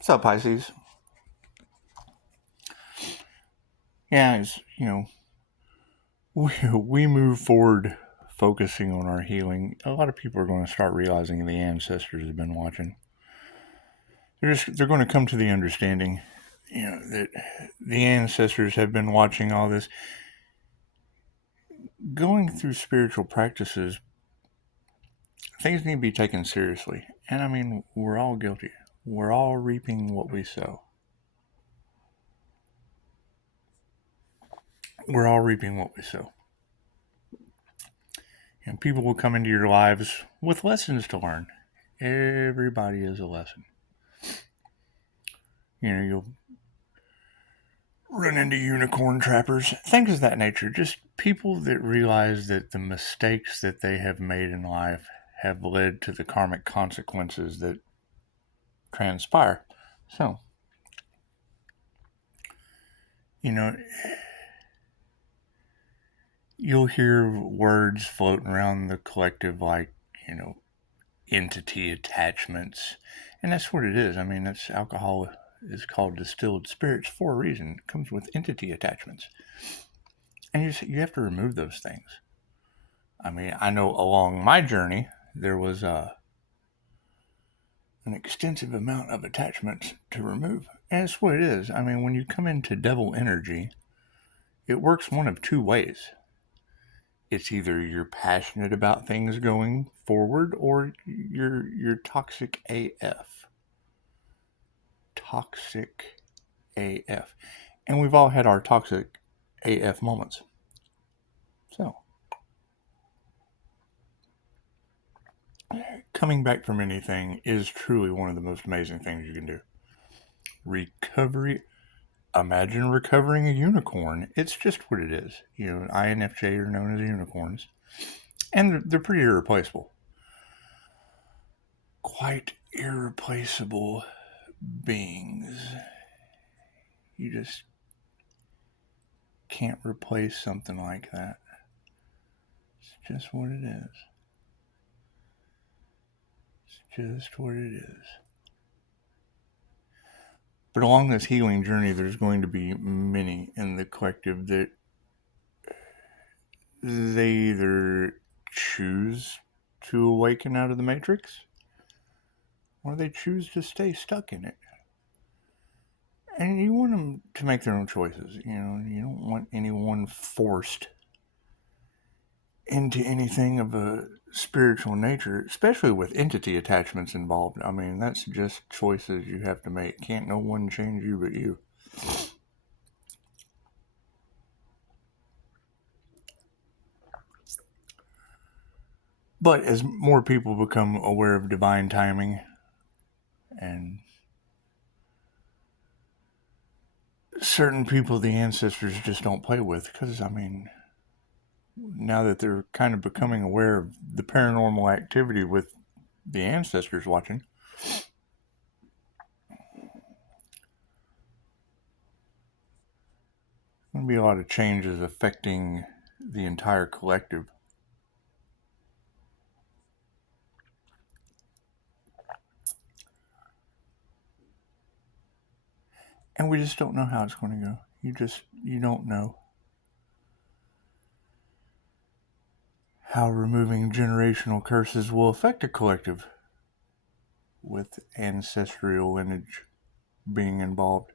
What's up, Pisces? Yeah, we move forward focusing on our healing. A lot of people are going to start realizing the ancestors have been watching. They're going to come to the understanding, that the ancestors have been watching all this. Going through spiritual practices, things need to be taken seriously. And I mean, we're all guilty. We're all reaping what we sow. We're all reaping what we sow. And people will come into your lives with lessons to learn. Everybody is a lesson. You'll run into unicorn trappers, things of that nature. Just people that realize that the mistakes that they have made in life have led to the karmic consequences that transpire. So, you know, you'll hear words floating around the collective like, entity attachments. And that's what it is. I mean, that's alcohol is called distilled spirits for a reason. It comes with entity attachments. And you have to remove those things. I mean, I know along my journey, there was an extensive amount of attachments to remove. And that's what it is. I mean, when you come into devil energy, it works one of two ways. It's either you're passionate about things going forward or you're toxic AF. Toxic AF. And we've all had our toxic AF moments. So, coming back from anything is truly one of the most amazing things you can do. Recovery. Imagine recovering a unicorn. It's just what it is. INFJ are known as unicorns. And they're pretty irreplaceable. Quite irreplaceable beings. You just can't replace something like that. It's just what it is. It's just what it is. But along this healing journey, there's going to be many in the collective that they either choose to awaken out of the matrix or they choose to stay stuck in it. And you want them to make their own choices. You don't want anyone forced into anything of a spiritual nature, especially with entity attachments involved. I mean, that's just choices you have to make. Can't no one change you but you. But as more people become aware of divine timing and certain people the ancestors just don't play with, because, I mean, now that they're kind of becoming aware of the paranormal activity with the ancestors watching, going to be a lot of changes affecting the entire collective. And we just don't know how it's going to go. You don't know how removing generational curses will affect a collective with ancestral lineage being involved.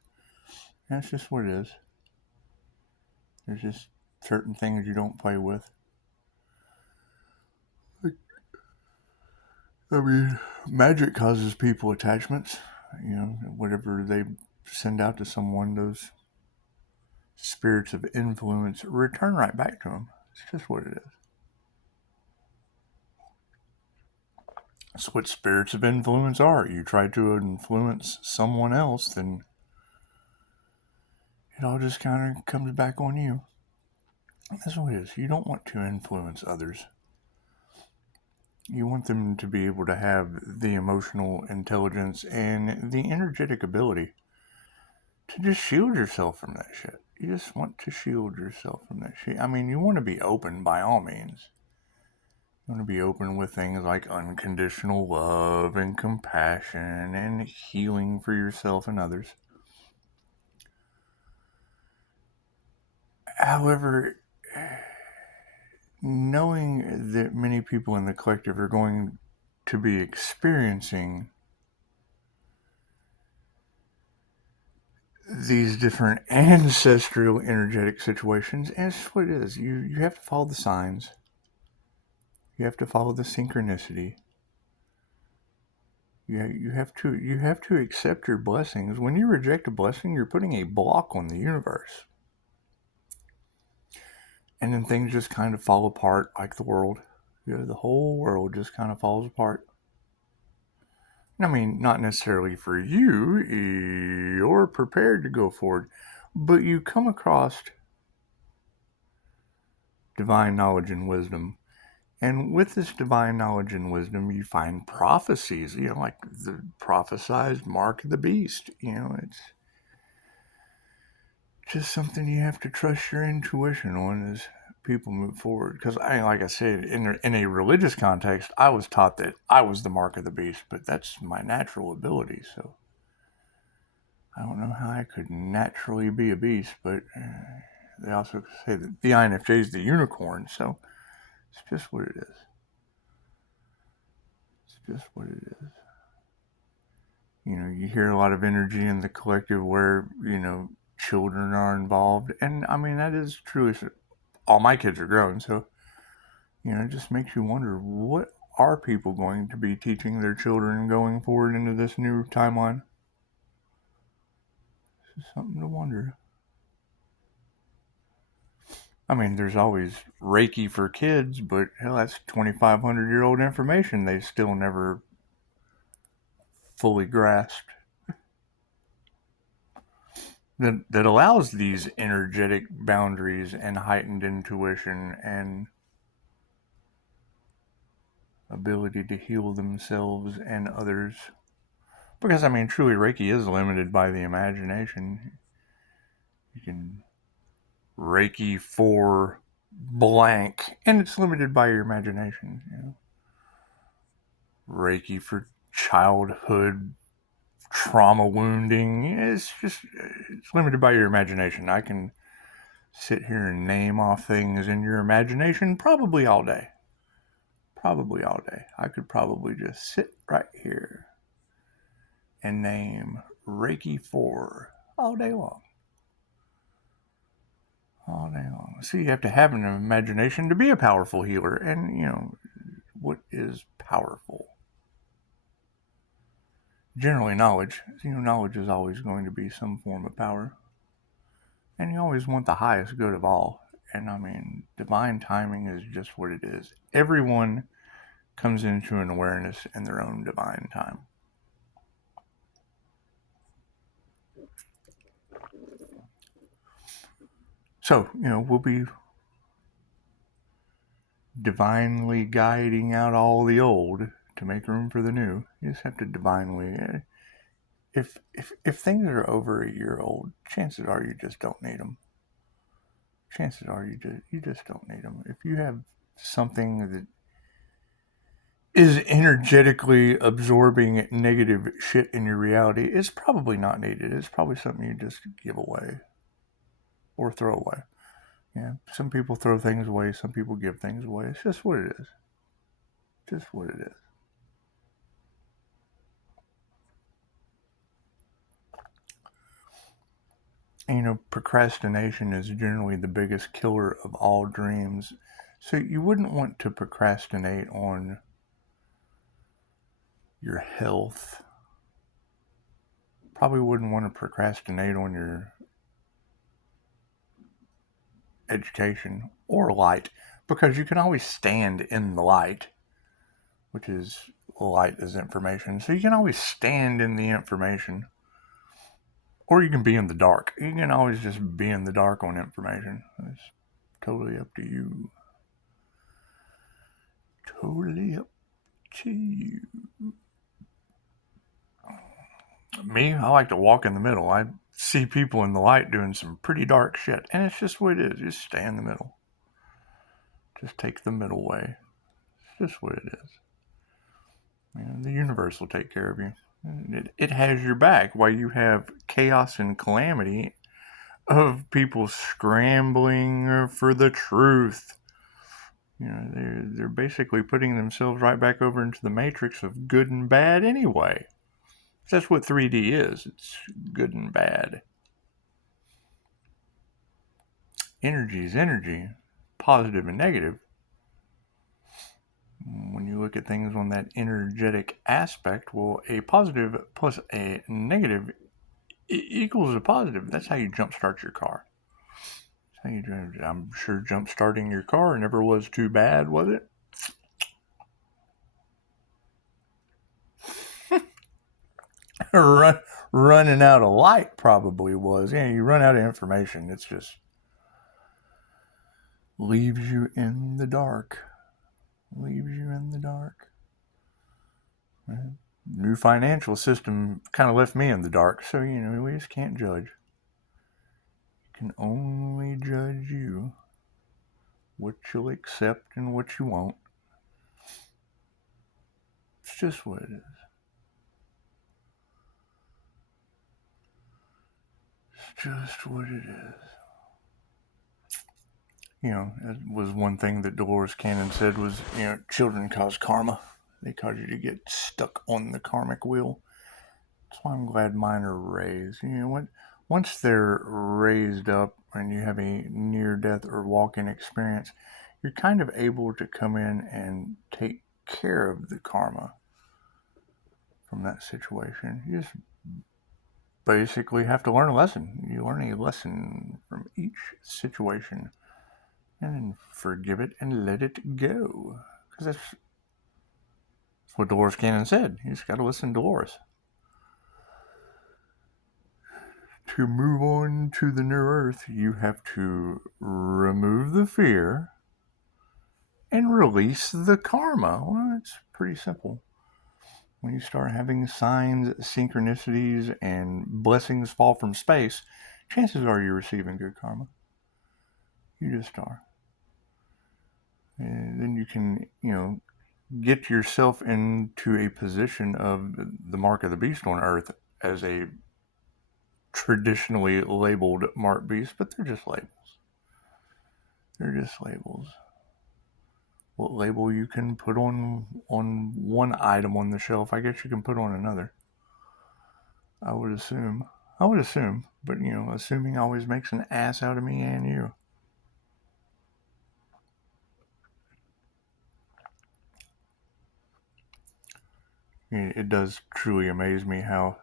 That's just what it is. There's just certain things you don't play with. I mean, magic causes people attachments. Whatever they send out to someone, those spirits of influence return right back to them. It's just what it is. That's what spirits of influence are. You try to influence someone else, then it all just kind of comes back on you. That's what it is. You don't want to influence others. You want them to be able to have the emotional intelligence and the energetic ability to just shield yourself from that shit. You just want to shield yourself from that shit. I mean, you want to be open by all means. You want to be open with things like unconditional love and compassion and healing for yourself and others. However, knowing that many people in the collective are going to be experiencing these different ancestral energetic situations, and it's what it is. You have to follow the signs. You have to follow the synchronicity. You have to accept your blessings. When you reject a blessing, you're putting a block on the universe. And then things just kind of fall apart like the world. The whole world just kind of falls apart. I mean, not necessarily for you. You're prepared to go forward. But you come across divine knowledge and wisdom. And with this divine knowledge and wisdom, you find prophecies, like the prophesized mark of the beast. It's just something you have to trust your intuition on as people move forward. Because, like I said, in a religious context, I was taught that I was the mark of the beast, but that's my natural ability. So I don't know how I could naturally be a beast, but they also say that the INFJ is the unicorn. So it's just what it is. It's just what it is. You hear a lot of energy in the collective where, children are involved. And I mean, that is truly, all my kids are grown. So, it just makes you wonder, what are people going to be teaching their children going forward into this new timeline? It's something to wonder. I mean, there's always Reiki for kids, but hell, that's 2,500-year-old information they still never fully grasped. That allows these energetic boundaries and heightened intuition and ability to heal themselves and others. Because, I mean, truly, Reiki is limited by the imagination. You can Reiki for blank, and it's limited by your imagination. Reiki for childhood trauma wounding. It's limited by your imagination. I can sit here and name off things in your imagination probably all day. Probably all day. I could probably just sit right here and name Reiki 4 all day long. All day long. So you have to have an imagination to be a powerful healer. And, what is powerful? Generally knowledge. Knowledge is always going to be some form of power. And you always want the highest good of all. And I mean, divine timing is just what it is. Everyone comes into an awareness in their own divine time. So, we'll be divinely guiding out all the old to make room for the new. You just have to divinely. If things are over a year old, chances are you just don't need them. Chances are you just don't need them. If you have something that is energetically absorbing negative shit in your reality, it's probably not needed. It's probably something you just give away or throw away. Yeah, some people throw things away, some people give things away. It's just what it is. Just what it is. And, procrastination is generally the biggest killer of all dreams. So you wouldn't want to procrastinate on your health. Probably wouldn't want to procrastinate on your education or light, because you can always stand in the light, which is light is information. So you can always stand in the information, or you can be in the dark. You can always just be in the dark on information. It's totally up to you. Totally up to you. Me, I like to walk in the middle. I see people in the light doing some pretty dark shit, and it's just what it is. Just stay in the middle. Just take the middle way. just what it is. The universe will take care of you. It has your back while you have chaos and calamity of people scrambling for the truth. They're basically putting themselves right back over into the matrix of good and bad anyway. That's what 3D is. It's good and bad. Energy is energy, positive and negative. When you look at things on that energetic aspect, well, a positive plus a negative equals a positive. That's how you jumpstart your car. I'm sure jumpstarting your car never was too bad, was it? Running out of light probably was. Yeah, you run out of information. It's just leaves you in the dark. Leaves you in the dark. New financial system kind of left me in the dark, so we just can't judge. You can only judge you, what you'll accept and what you won't. It's just what it is. It's just what it is. That was one thing that Dolores Cannon said was, children cause karma. They cause you to get stuck on the karmic wheel. That's why I'm glad mine are raised. Once they're raised up and you have a near-death or walk-in experience, you're kind of able to come in and take care of the karma from that situation. You just basically have to learn a lesson. You learn a lesson from each situation and then forgive it and let it go. Because that's what Dolores Cannon said. You just got to listen to Dolores. To move on to the new earth, you have to remove the fear and release the karma. Well, it's pretty simple. When you start having signs, synchronicities, and blessings fall from space, chances are you're receiving good karma. You just are. And then you can, get yourself into a position of the mark of the beast on earth as a traditionally labeled marked beast, but they're just labels. They're just labels. What label you can put on one item on the shelf, I guess you can put on another. I would assume. But assuming always makes an ass out of me and you. It does truly amaze me how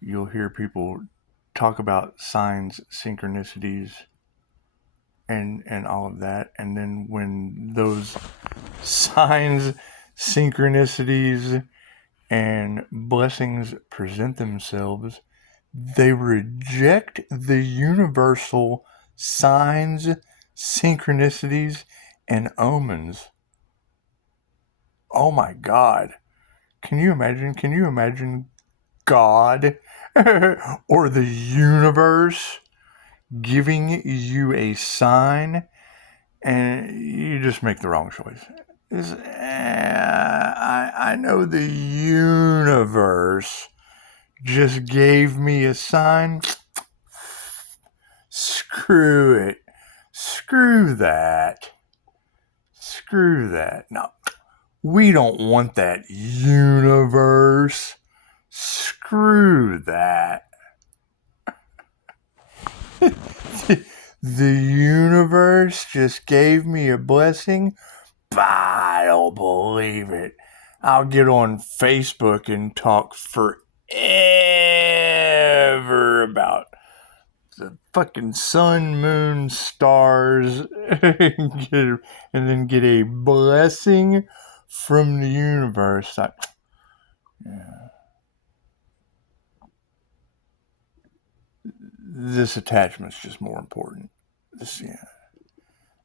you'll hear people talk about signs, synchronicities, and all of that, and then when those signs, synchronicities, and blessings present themselves, they reject the universal signs, synchronicities, and omens. Oh my God. Can you imagine God or the universe giving you a sign and you just make the wrong choice? I know the universe just gave me a sign. Screw it. Screw that. No, we don't want that, universe. Screw that. The universe just gave me a blessing. I don't believe it. I'll get on Facebook and talk forever about the fucking sun, moon, stars, and then get a blessing from the universe. This attachment's just more important.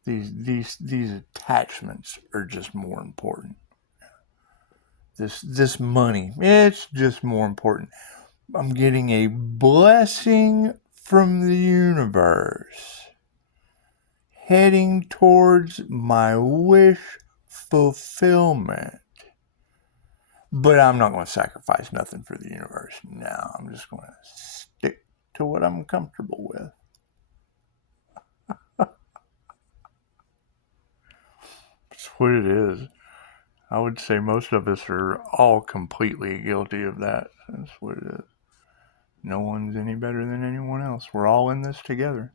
These attachments are just more important. This money, it's just more important. I'm getting a blessing from the universe. heading towards my wish fulfillment. But I'm not going to sacrifice nothing for the universe. No, I'm just going to stick to what I'm comfortable with. That's what it is. I would say most of us are all completely guilty of that. That's what it is. No one's any better than anyone else. We're all in this together.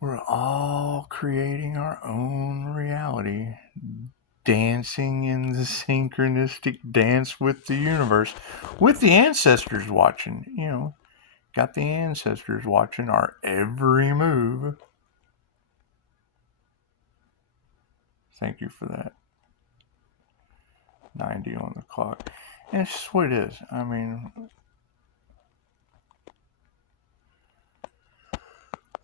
We're all creating our own reality, dancing in the synchronistic dance with the universe, with the ancestors watching. Got the ancestors watching our every move. Thank you for that. 90 on the clock. And it's just what it is. I mean,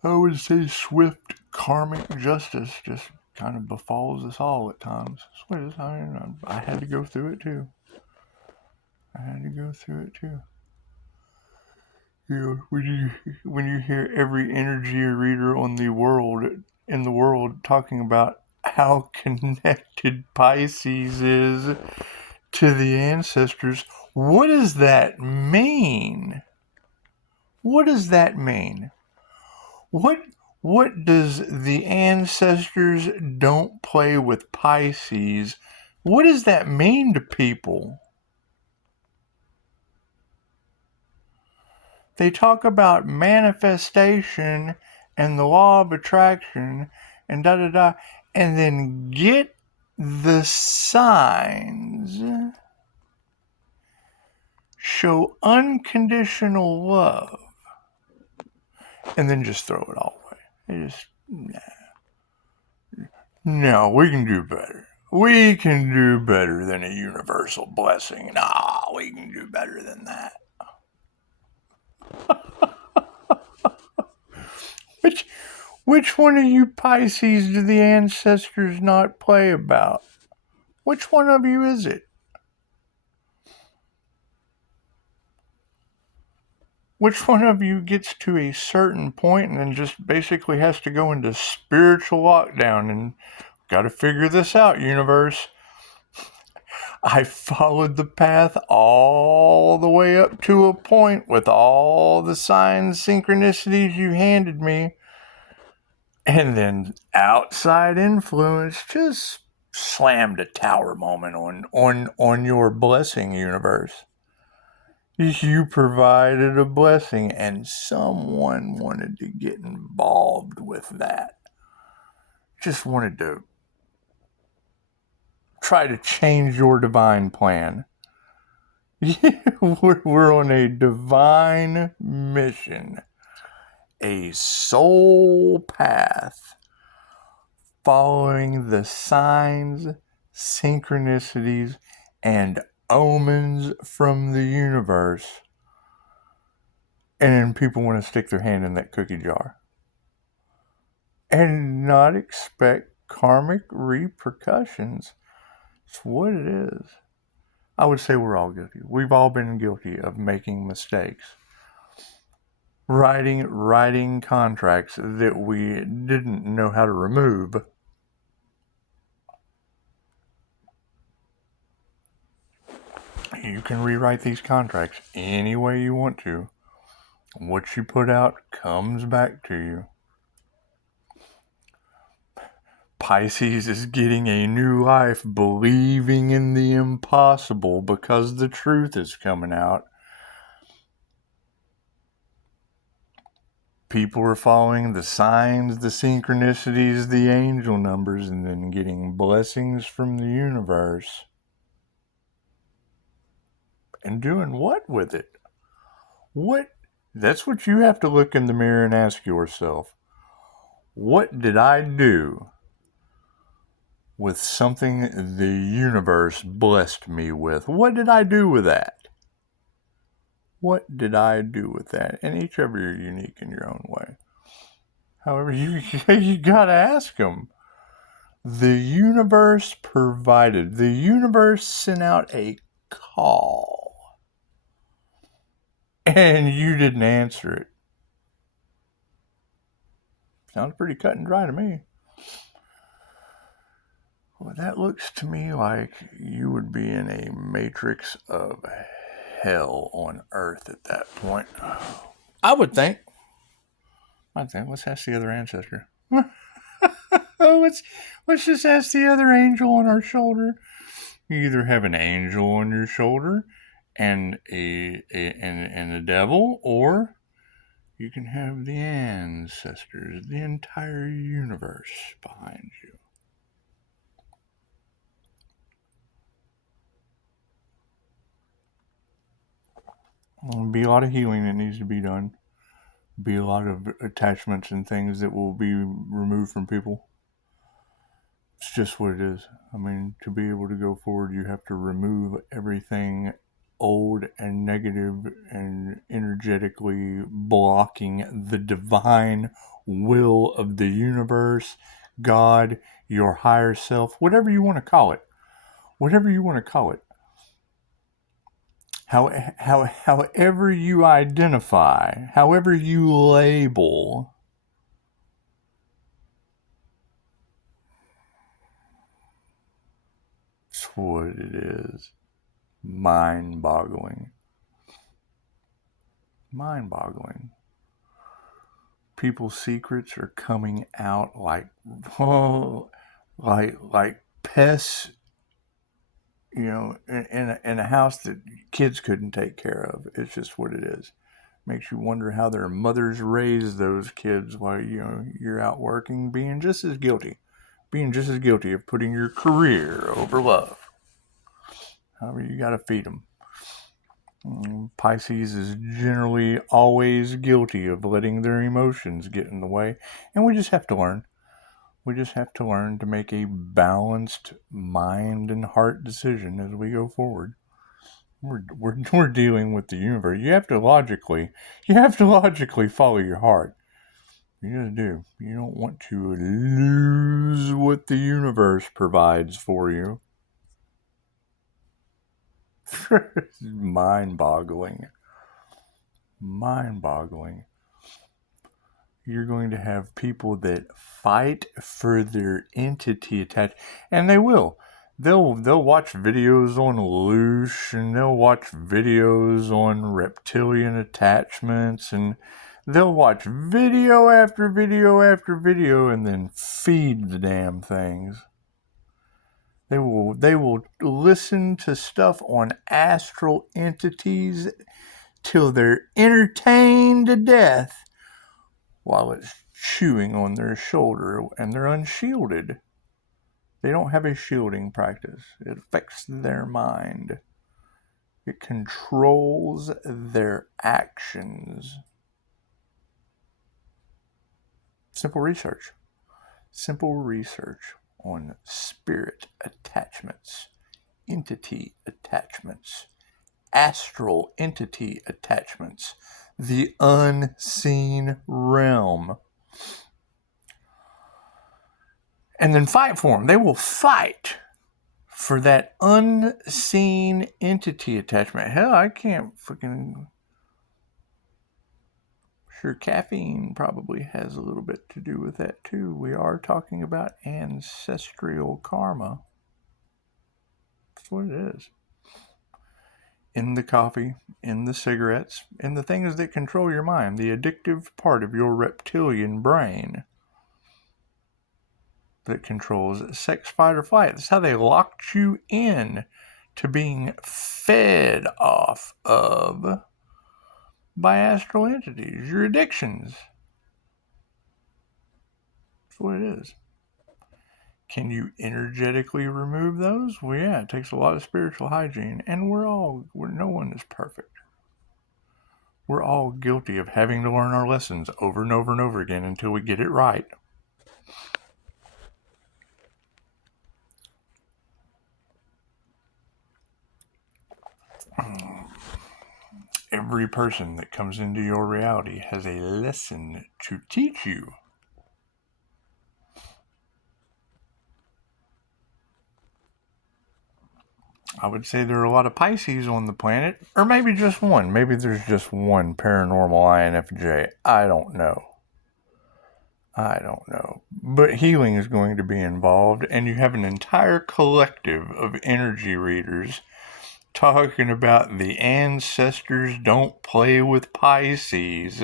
I would say swift karmic justice just kind of befalls us all at times. That's what it is. I had to go through it too. When you hear every energy reader in the world talking about how connected Pisces is to the ancestors, what does that mean? What does that mean? What does the ancestors don't play with Pisces? What does that mean to people? They talk about manifestation and the law of attraction and da da da, and then get the signs, show unconditional love, and then just throw it all away. They just, no, we can do better. We can do better than a universal blessing. Nah, we can do better than that. Which one of you Pisces do the ancestors not play about? Which one of you is it? Which one of you gets to a certain point and then just basically has to go into spiritual lockdown and got to figure this out, universe? I followed the path all the way up to a point with all the signs, synchronicities you handed me. And then outside influence just slammed a tower moment on your blessing, universe. You provided a blessing and someone wanted to get involved with that. Just wanted to try to change your divine plan. We're on a divine mission, a soul path, following the signs, synchronicities, and omens from the universe. And then people want to stick their hand in that cookie jar and not expect karmic repercussions. It's what it is. I would say we're all guilty. We've all been guilty of making mistakes. Writing contracts that we didn't know how to remove. You can rewrite these contracts any way you want to. What you put out comes back to you. Pisces is getting a new life believing in the impossible because the truth is coming out. People are following the signs, the synchronicities, the angel numbers, and then getting blessings from the universe. And doing what with it? What? That's what you have to look in the mirror and ask yourself. What did I do with something the universe blessed me with? What did I do with that? What did I do with that? And each of you are unique in your own way. However, you gotta ask them. The universe provided. The universe sent out a call. And you didn't answer it. Sounds pretty cut and dry to me. Well, that looks to me like you would be in a matrix of hell on Earth at that point. I would think. Let's ask the other ancestor. let's just ask the other angel on our shoulder. You either have an angel on your shoulder and a devil, or you can have the ancestors, the entire universe behind you. There'll be a lot of healing that needs to be done. Be a lot of attachments and things that will be removed from people. It's just what it is. I mean, to be able to go forward, you have to remove everything old and negative and energetically blocking the divine will of the universe, God, your higher self, whatever you want to call it. Whatever you want to call it. However you identify, however you label, that's what it is. Mind-boggling. Mind-boggling. People's secrets are coming out like pests, you know, in a house that kids couldn't take care of. It's just what it is. Makes you wonder how their mothers raised those kids while, you know, you're out working, being just as guilty of putting your career over love. However, you got to feed them. Pisces is generally always guilty of letting their emotions get in the way, and we just have to learn. We just have to learn to make a balanced mind and heart decision as we go forward. We're dealing with the universe. You have to logically follow your heart. You just do. You don't want to lose what the universe provides for you. Mind-boggling. You're going to have people that fight for their entity attached, and they will. They'll watch videos on Loosh, and they'll watch videos on reptilian attachments, and they'll watch video after video after video, and then feed the damn things. They will listen to stuff on astral entities till they're entertained to death while it's chewing on their shoulder, and they're unshielded. They don't have a shielding practice. It affects their mind. It controls their actions. Simple research on spirit attachments, entity attachments, astral entity attachments, the unseen realm. And then fight for them. They will fight for that unseen entity attachment. Hell, I can't freaking... Sure, caffeine probably has a little bit to do with that too. We are talking about ancestral karma. That's what it is. In the coffee, in the cigarettes, in the things that control your mind, the addictive part of your reptilian brain that controls sex, fight, or flight. That's how they locked you in to being fed off of by astral entities, your addictions. That's what it is. Can you energetically remove those? Well, yeah, it takes a lot of spiritual hygiene, and no one is perfect. We're all guilty of having to learn our lessons over and over and over again until we get it right. Every person that comes into your reality has a lesson to teach you. I would say there are a lot of Pisces on the planet, or maybe just one. Maybe there's just one paranormal INFJ. I don't know. I don't know. But healing is going to be involved, and you have an entire collective of energy readers talking about the ancestors don't play with Pisces.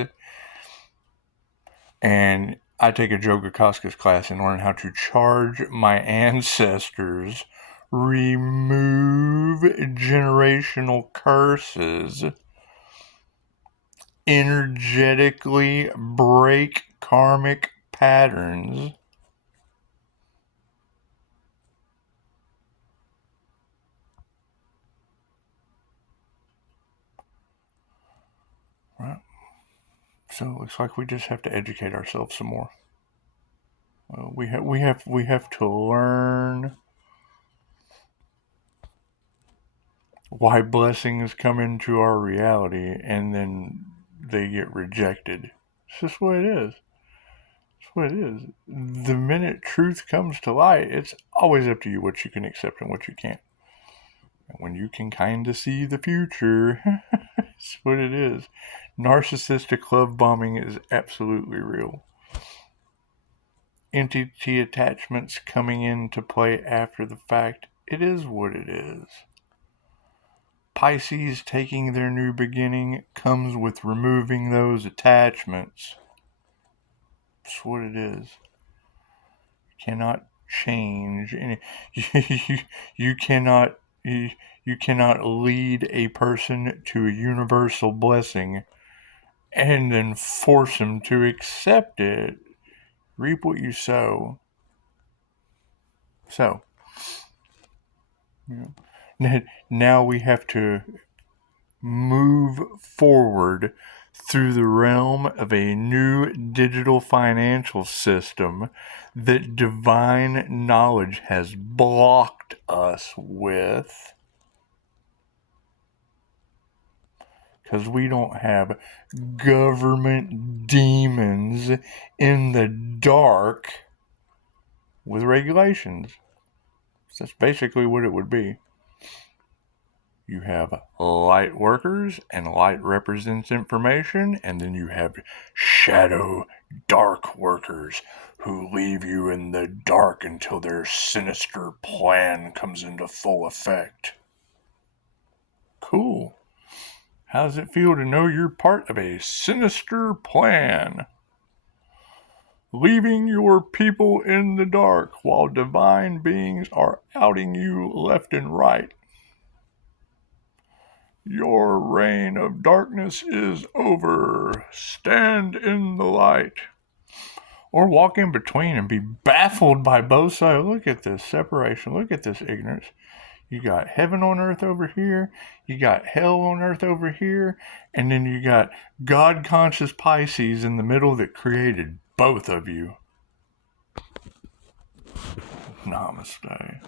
And I take a Joe Kokoskis class and learn how to charge my ancestors, remove generational curses, energetically break karmic patterns. Right. So it looks like we just have to educate ourselves some more. We have to learn why blessings come into our reality and then they get rejected. It's just what it is. It's what it is. The minute truth comes to light, it's always up to you what you can accept and what you can't. And when you can kind of see the future, it's what it is. Narcissistic love bombing is absolutely real. Entity attachments coming into play after the fact, it is what it is. Pisces taking their new beginning comes with removing those attachments. That's what it is. You cannot change any. You cannot. You cannot lead a person to a universal blessing and then force them to accept it. Reap what you sow. So, now we have to move forward through the realm of a new digital financial system that divine knowledge has blocked us with, because we don't have government demons in the dark with regulations. So that's basically what it would be. You have light workers, and light represents information, and then you have shadow dark workers who leave you in the dark until their sinister plan comes into full effect. Cool. How does it feel to know you're part of a sinister plan? Leaving your people in the dark while divine beings are outing you left and right. Your reign of darkness is over. Stand in the light. Or walk in between and be baffled by both sides. Look at this separation. Look at this ignorance. You got heaven on earth over here. You got hell on earth over here. And then you got God-conscious Pisces in the middle that created both of you. Namaste.